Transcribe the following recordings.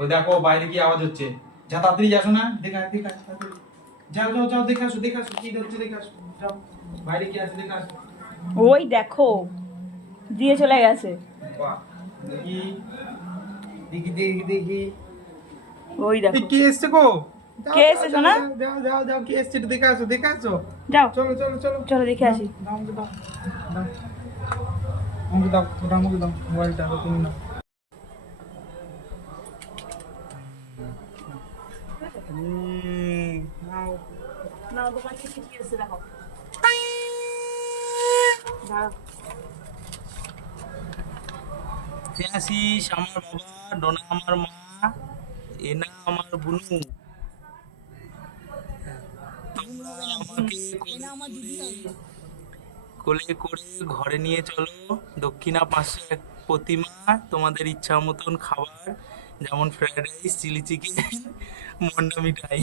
ওই দেখো বাইরে কি আওয়াজ হচ্ছে, যা তাড়াতাড়ি যাসো না, দেখা দেখা যাও যাও যাও, দেখে আসো কি হচ্ছে, দেখে আসো, যাও বাইরে কি আছে দেখে আসো। ওই দেখো দিয়ে চলে গেছে। বাহ, দেখি দেখি দেখি দেখি, ওই দেখো কে এসছে গো? কে এসছে সোনা? যাও যাও যাও, কে এসছে একটু দেখে আসো, দেখে আসো। যাও চলো চলো চলো চলো দেখে আসি। দাও আমাকে দাও, দাও আমাকে দাও, ওটা আমাকে দাও, মোবাইলটা তুমি নাও। নাও। না তোমার কি এসছে দেখো। আসিস আমার বাবা, ডোনা আমার মা, এনা আমার বুনু। তোমরা আমাকে কোলে করে ঘরে নিয়ে চলো। দক্ষিণা পাশে এক প্রতিমা, তোমাদের ইচ্ছা মতন খাবার, যেমন ফ্রাইড রাইস, চিলি চিকেন, মন্ডা মিঠাই।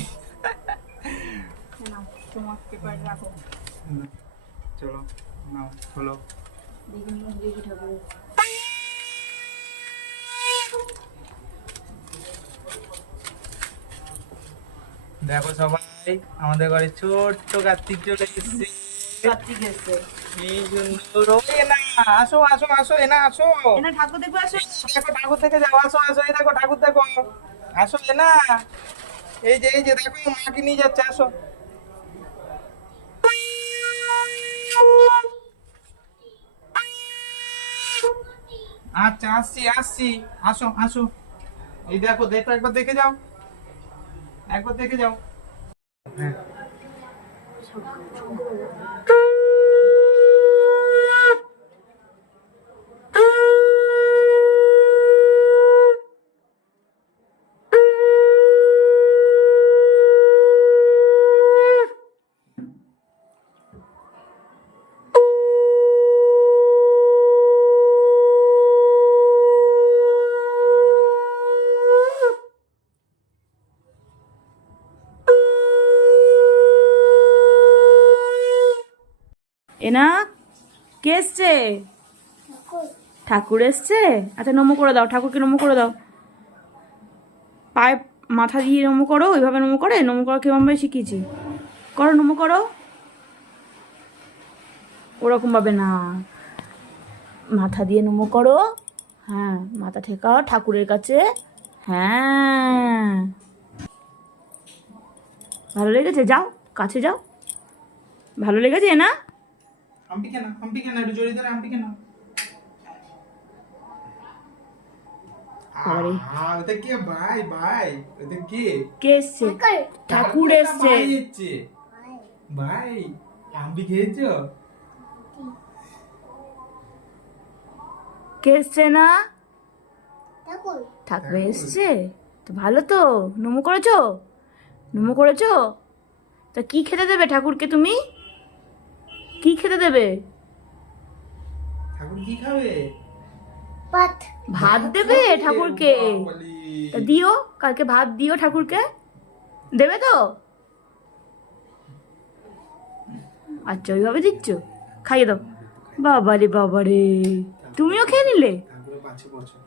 তোমার পেপার রাখো। চলো নাও হলো। দেখো সবাই, আমাদের ঘরে ছোট্ট কার্তিক চলে এসেছে। কার্তিক এসছে। কি সুন্দর। ওই না, আসো আসো আসো, এনা আসো। এনা ঠাকুর দেখবে আসো। দেখো ঠাকুর থেকে যাও, আসো আসো, এই দেখো ঠাকুর দেখো, আসো এনা। এই যে দেখো মাকে নিয়ে যাচ্ছে, আসো। আচ্ছা আসছি আসছি, আসো আসো। এই দেখো দেখো, একবার দেখে যাও, একবার দেখে যাও। হ্যাঁ এনা কে এসছে? ঠাকুর এসছে। আচ্ছা নমো করে দাও, ঠাকুরকে নমো করে দাও। পায়ে মাথা দিয়ে নমো করো, ওইভাবে নমো করে, নমো করা কেমন ভাবে শিখিয়েছি। করো নমো করো, ওরকম ভাবে না, মাথা দিয়ে নমো করো। হ্যাঁ মাথা ঠেকাও ঠাকুরের কাছে। হ্যাঁ ভালো লেগেছে, যাও কাছে যাও। ভালো লেগেছে না? হাম্পি কেন একটু জড়িয়ে ধরে, হাম্পি কেন। বাবারে। ওটা কে ভাই, ভাই ওটা কে? কে এসছে? ঠাকুর এসছে। ভাই এসছে, ভাই হাম্পি খেয়েছো? কে এসছে না? ঠাকুর এসছে তো, ভালো তো। নমো করেছো, নমো করেছো। তা কি খেতে দেবে ঠাকুরকে তুমি? কি খেতে দেবে? ঠাকুর কি খাবে? ভাত দেবে ঠাকুরকে। বাবালি। তা দিও, কালকে ভাত দিও ঠাকুরকে। দেবে তো? আচ্ছা ওইভাবে দিচ্ছ, খাইয়ে দাও। বাবারে বাবারে, তুমিও খেয়ে নিলে? ঠাকুরের 5 বছর।